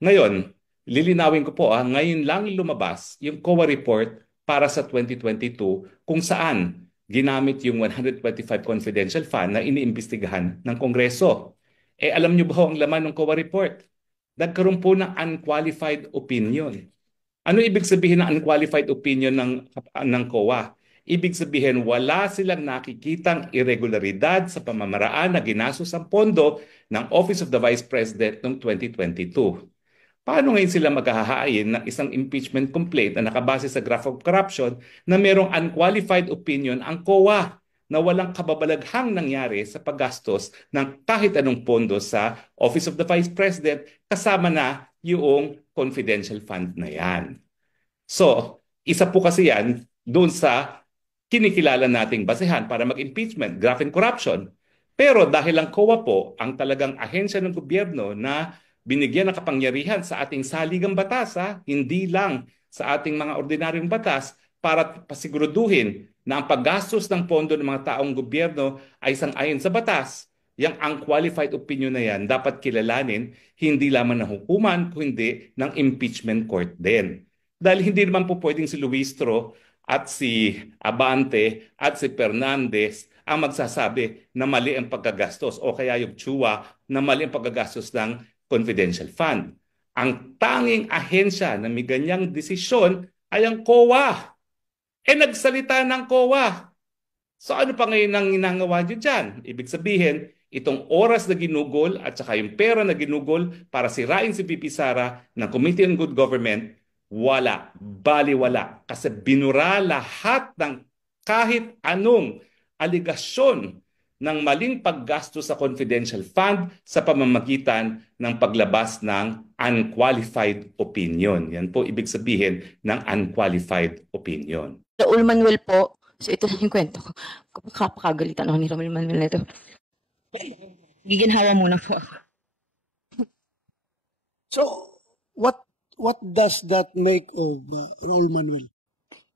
Ngayon, lilinawin ko po, ngayon lang lumabas yung COA report para sa 2022 kung saan ginamit yung 125 confidential fund na iniimbestigahan ng Kongreso. Alam niyo ba ho ang laman ng COA report? Nagkaroon po ng unqualified opinion. Ano ibig sabihin ng unqualified opinion ng COA? Ibig sabihin wala silang nakikitang irregularidad sa pamamaraan na ginastos ang pondo ng Office of the Vice President noong 2022. Paano ngayon sila maghahain ng isang impeachment complaint na nakabase sa graph of corruption na merong unqualified opinion ang COA na walang kababalaghang nangyari sa paggastos ng kahit anong pondo sa Office of the Vice President kasama na yung confidential fund na yan. So, isa po kasi yan doon sa kinikilala nating basehan para mag-impeachment, graft and corruption. Pero dahil ang COA po ang talagang ahensya ng gobyerno na binigyan ng kapangyarihan sa ating saligang batas, hindi lang sa ating mga ordinaryong batas para pasiguraduhin na ang paggastos ng pondo ng mga taong gobyerno ay sang-ayon sa batas. Yang unqualified opinion na yan dapat kilalanin hindi lamang ng hukuman kundi ng impeachment court din. Dahil hindi naman po pwedeng si Luistro at si Abante at si Fernandez ang magsasabi na mali ang paggagastos o kaya yung Chua na mali ang paggagastos ng confidential fund. Ang tanging ahensya na may ganyang desisyon ay ang COA. Nagsalita ng COA. So ano pa ngayon ang ginagawa nyo dyan? Ibig sabihin, itong oras na ginugol at saka yung pera na ginugol para sirain si VP Sara ng Committee on Good Government, wala, baliwala. Kasi binura lahat ng kahit anong aligasyon ng maling paggasto sa confidential fund sa pamamagitan ng paglabas ng unqualified opinion. Yan po ibig sabihin ng unqualified opinion. Raul Manuel po, so ito na yung kwento ko. Kapakagalitan ako ni Raul Manuel na ito. Giginhawa muna po ako. So, what does that make of Raul Manuel?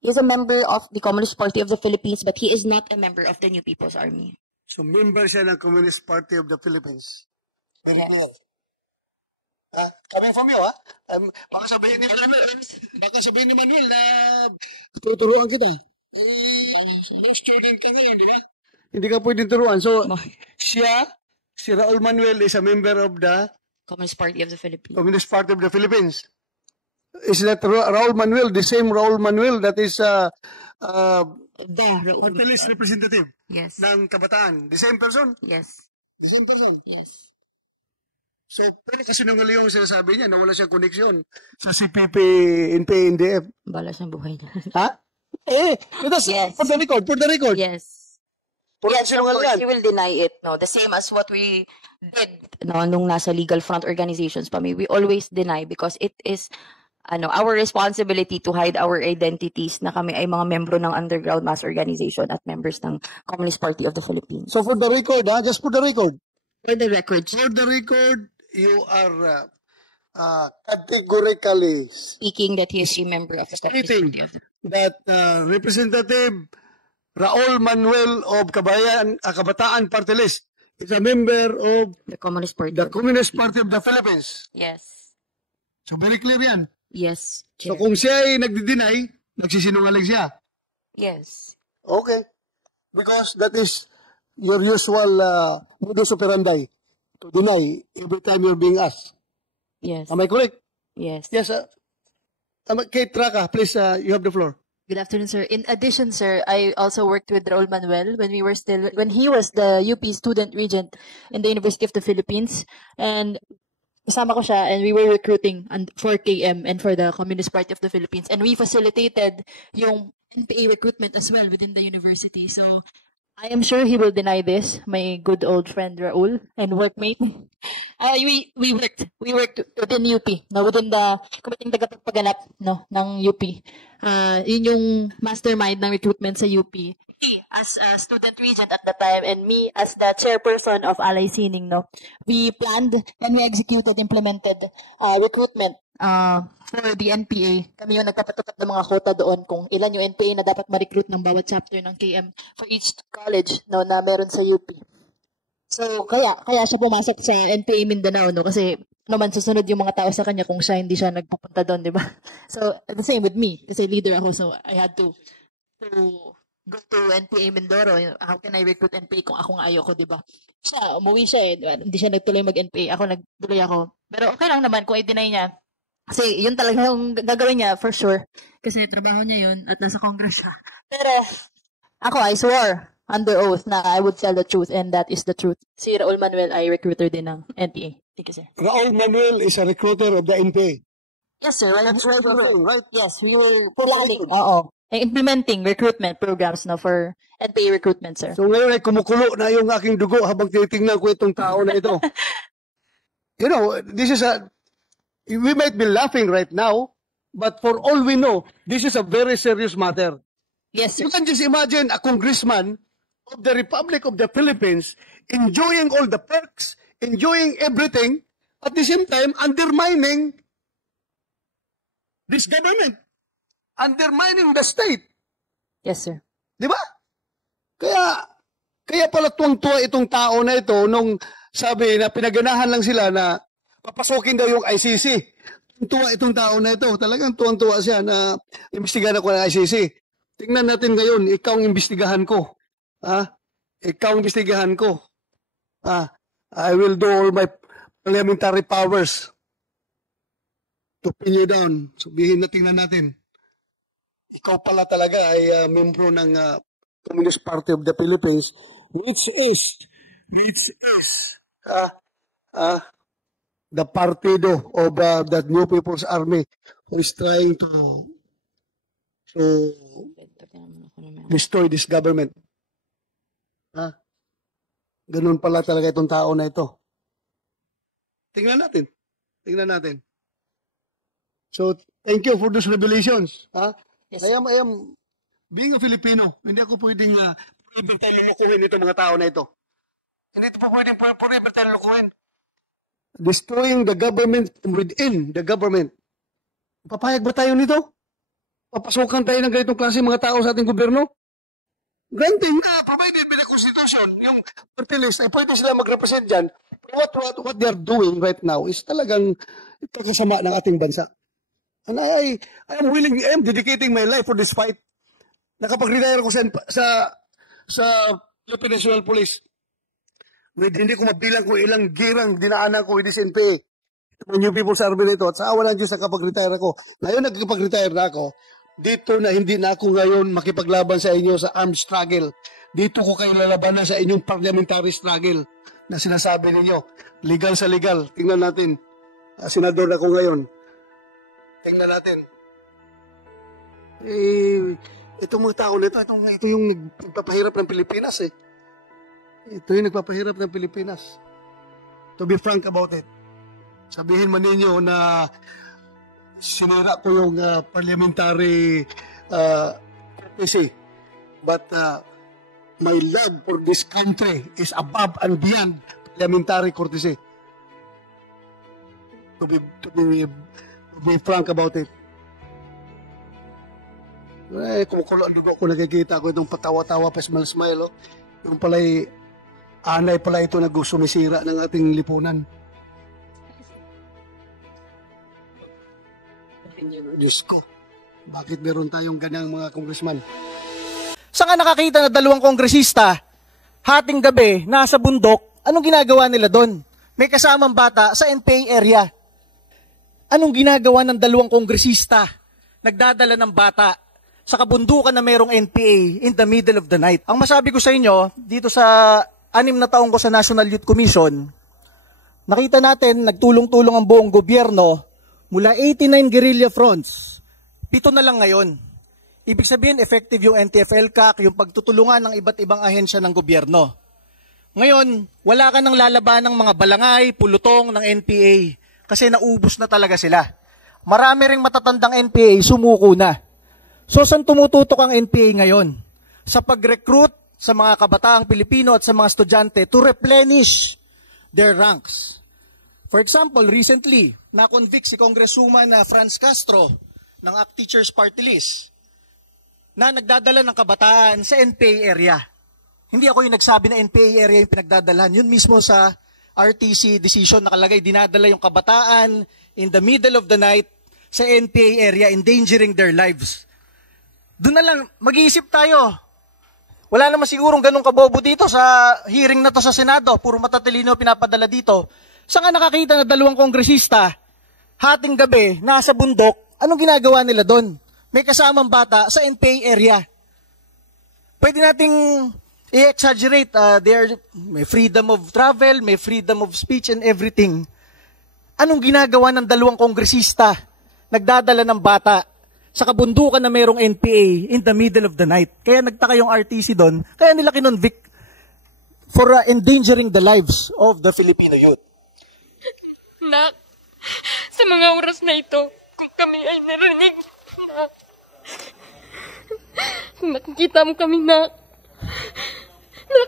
He is a member of the Communist Party of the Philippines, but he is not a member of the New People's Army. So, member siya ng Communist Party of the Philippines. Very clear. Coming from you, baka sabihin ni Manuel na tuturuan kita. Law student ka ngayon, di ba? Hindi ka pwedeng turuan. So, si Raul Manuel is a member of the Communist Party of the Philippines. Communist Party of the Philippines. Is that Raul Manuel, the same Raul Manuel that is party list representative Yes. ng Kabataan? The same person? Yes. The same person? Yes. So, pero kasinungaling yung sinasabi niya na wala siyang koneksyon sa CPP, NPA, NDF. Bala siyang buhay niya. Ha? That's Yes. for the record, for the record. Yes. Puro Yes, of sinungaling course, yan. he will deny it. No, the same as what we did nung nasa legal front organizations pa. We always deny because it is our responsibility to hide our identities na kami ay mga membro ng underground mass organization at members ng Communist Party of the Philippines. So for the record, just for the record. For the record, For the record, you are categorically speaking that he is a member of the Communist stating Party of the that Representative Raul Manuel of Kabataan Party List is a member of Communist Party. the Communist Party of the Philippines. Yes. So very clear yan. Yes. So Chair. kung siya ay nagdi-deny, nagsisinungaling siya. Yes. Okay. Because that is your usual modus operandi to deny every time you're being asked. Yes. Am I correct? Yes. Yes. Kate Traka, please, you have the floor. Good afternoon, sir. In addition, sir, I also worked with Raul Manuel when he was the UP student regent in the University of the Philippines, and kasama ko siya, and we were recruiting for KM and for the Communist Party of the Philippines, and we facilitated yung NPA recruitment as well within the university. So I am sure he will deny this, my good old friend Raul and workmate. We worked within UP, within the Committee Tagapagpaganap ng UP. Yun yung mastermind ng recruitment sa UP. He, as a student regent at the time, and me as the chairperson of Alay Sining, we planned and we implemented recruitment for the NPA. Kami yung nagpapatupad ng mga quota doon kung ilan yung NPA na dapat ma-recruit ng bawat chapter ng KM for each college na meron sa UP. So, kaya siya pumasok sa NPA Mindanao, kasi naman susunod yung mga tao sa kanya kung siya hindi siya nagpupunta doon, di ba? So, the same with me. Kasi leader ako, so I had to go to NPA Mindoro. How can I recruit NPA kung ako nga ayoko, di ba? Siya, umuwi siya eh. Di ba? Hindi siya nagtuloy mag-NPA. Ako nagtuloy ako. Pero okay lang naman kung i-deny niya. Kasi yun talaga yung gagawin niya, for sure. Kasi trabaho niya yun at nasa Congress siya. Pero ako, I swore under oath na I would tell the truth and that is the truth. Si Raul Manuel ay recruiter din ng NPA. Thank you, sir. Raul Manuel is a recruiter of the NPA. Yes, sir. Well, That's what you're saying, right? yes, we were planning. Oo. Implementing recruitment programs na for NPA recruitment, sir. So ngayon ay kumukulo na yung aking dugo habang tinitingnan ko itong tao na ito. You know, this is we might be laughing right now, but for all we know, this is a very serious matter. Yes, sir. You can just imagine a congressman of the Republic of the Philippines enjoying all the perks, enjoying everything, at the same time undermining this government, undermining the state. Yes, sir. Di ba? Kaya pala tuwang-tuwa itong tao na ito nung sabi na pinaganahan lang sila na papasukin daw yung ICC. Tuwa itong tao na ito. Talagang tuwang-tuwa siya na imbestigahan ako ng ICC. Tingnan natin ngayon, ikaw ang imbestigahan ko. Ikaw ang imbestigahan ko. I will do all my parliamentary powers to pin you down. Sabihin na, tingnan natin. Ikaw pala talaga ay membro ng Communist Party of the Philippines, which is the partido of the New People's Army who is trying to destroy this government. Ganun pala talaga itong tao na ito. Tingnan natin. So, thank you for those revelations. Yes. I am being a Filipino, hindi ako pwedeng forever tayo lukuhin itong mga tao na ito. Hindi ito po pwedeng forever tayo lukuhin. Destroying the government from within the government. Papayag ba tayo nito? Papasukan tayo ng ganitong klase mga tao sa ating gobyerno? Granting na, provided by the Constitution, yung party list, ay pwede sila mag-represent dyan. What they are doing right now is talagang pagkasama ng ating bansa. And I am dedicating my life for this fight. Nakapag-retire ako sa Philippine National Police. Hindi ko mabilang kung ilang girang dinaanan ko with this NPA. New People's Army nito. At sa awa ng Diyos, nakapag-retire ako. Ngayon, nagkapag-retire na ako. Dito na hindi na ako ngayon makipaglaban sa inyo sa armed struggle. Dito ko kayo lalabanan sa inyong parliamentary struggle na sinasabi ninyo. Legal sa legal. Tingnan natin. Senador ako ngayon. Tingnan natin. Itong mga tao nito, ito yung nagpapahirap ng Pilipinas eh. Ito yung nagpapahirap ng Pilipinas. To be frank about it. Sabihin man ninyo na sinira ko yung parliamentary courtesy. But my love for this country is above and beyond parliamentary courtesy. To be frank about it. Kumukulo ang dugo ko, nakikita ko itong patawa-tawa, pa-smile-smile. Yung pala'y anay pala ito na sumisira ng ating lipunan. Diyos ko, bakit meron tayong ganang mga congressman? Saan ka nakakita na dalawang kongresista, hating gabi, nasa bundok, anong ginagawa nila doon? May kasamang bata sa NPA area. Anong ginagawa ng dalawang kongresista, nagdadala ng bata, sa kabundukan na merong NPA in the middle of the night? Ang masabi ko sa inyo, dito sa 6 na taong ko sa National Youth Commission, nakita natin, nagtulong-tulong ang buong gobyerno, mula 89 guerrilla fronts, 7 na lang ngayon. Ibig sabihin, effective yung NTF-ELCAC, yung pagtutulungan ng iba't ibang ahensya ng gobyerno. Ngayon, wala ka nang lalaban ng mga balangay, pulutong ng NPA, kasi naubos na talaga sila. Marami ring matatandang NPA, sumuko na. So, saan tumututok ang NPA ngayon? Sa pag-recruit sa mga kabataang Pilipino at sa mga estudyante to replenish their ranks. For example, recently, na-convict si Congresswoman Franz Castro ng ACT Teachers Party List na nagdadala ng kabataan sa NPA area. Hindi ako yung nagsabi na NPA area yung pinagdadalahan. Yun mismo sa RTC decision nakalagay, dinadala yung kabataan in the middle of the night sa NPA area, endangering their lives. Doon na lang, mag-iisip tayo. Wala naman sigurong ganun kabobo dito sa hearing na to sa Senado. Puro matatalino pinapadala dito. Saan ka nakakita na dalawang kongresista, hating gabi, nasa bundok, anong ginagawa nila doon? May kasamang bata sa NPA area. Pwede nating i-exaggerate. May freedom of travel, may freedom of speech and everything. Anong ginagawa ng dalawang kongresista, nagdadala ng bata, sa kabundukan na mayroong NPA in the middle of the night? Kaya nagtaka yung RTC doon, kaya nila kinonvict for endangering the lives of the Filipino youth. Nak, sa mga oras na ito, kung kami ay narinig, Nak, kung nakikita mo kami, Nak,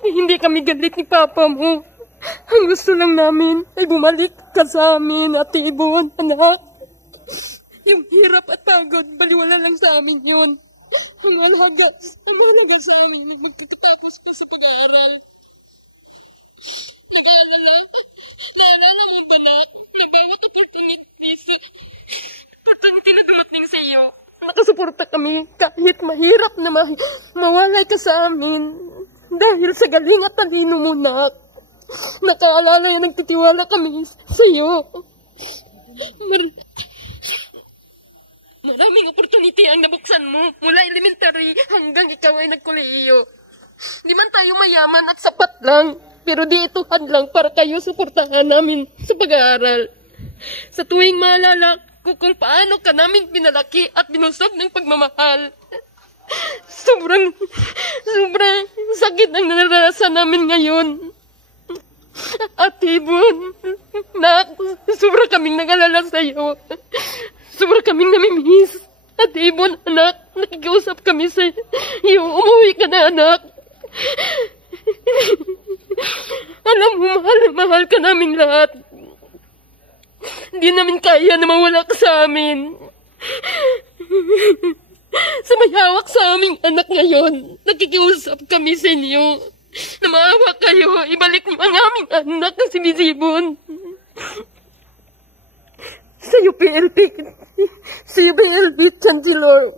hindi kami galit ni Papa mo. Ang gusto lang namin ay bumalik ka sa amin, Ate Ibon, anak. Yung hirap at pagod, baliwala lang sa amin yun. Ang halaga sa amin na magkatapos pa sa pag-aaral. Naalala mo ba na bawat opportunity na dumating sa iyo, nakasuporta kami kahit mahirap na mawalay ka sa amin. Dahil sa galing at talino mo, Nak. Nakaalala yan, nagtitiwala kami sa iyo. Maraming opportunity ang nabuksan mo mula elementary hanggang ikaw ay nagkolehiyo. Di man tayo mayaman at sapat lang, pero di ito hadlang para kayo suportahan namin sa pag-aaral. Sa tuwing maalala ko kung paano ka namin pinalaki at binusog ng pagmamahal, sobrang sakit ang naranasan namin ngayon. At Ibon, Nak, sobrang kaming nag-alala sa'yo. Sobrang kaming namimiss. At Ibon, anak, nakikiusap kami sa iyo. Umuwi ka na, anak. Alam mo, mahal ka namin lahat. Hindi namin kaya na mawala ka sa amin. Sa may hawak sa aming anak ngayon, nakikiusap kami sa inyo. Na maawa kayo, ibalik niyo ang aming anak na si Bizibon. Sa UPLP, Chancellor,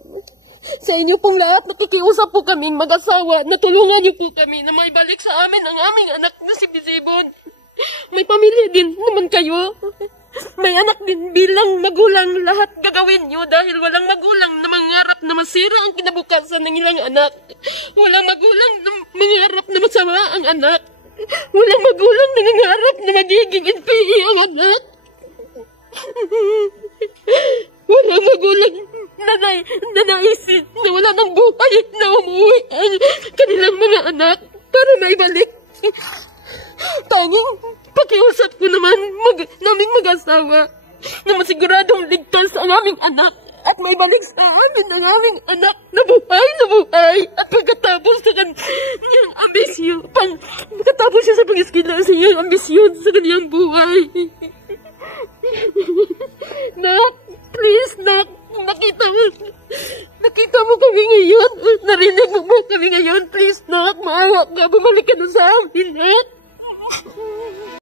sa inyo pong lahat, nakikiusap po kaming mag-asawa na tulungan niyo po kami na maibalik sa amin ang aming anak na si Bizibon. May pamilya din naman kayo. May anak din bilang magulang, lahat gagawin niyo dahil walang magulang na mangarap na masira ang kinabukasan ng ilang anak. Walang magulang na mangarap na masama ang anak. Walang magulang na nangarap na magiging NPA ang anak. Walang magulang na naisip na wala ng buhay na umuwi ang kanilang mga anak para maibalik. Tanging pakiusap ko naman naming mag-asawa na masiguradong ligtas ang aming anak at maibalik sa amin ang aming anak na buhay at pagkatapos sa kanyang ambisyon, pagkatapos siya sa pag-iskila sa iyong ambisyon sa kanyang buhay. Nak, please, Nak, nakita mo kami ngayon, narinig mo kami ngayon, please, Nak, maawa ka, bumalik ka na sa amin, Nak.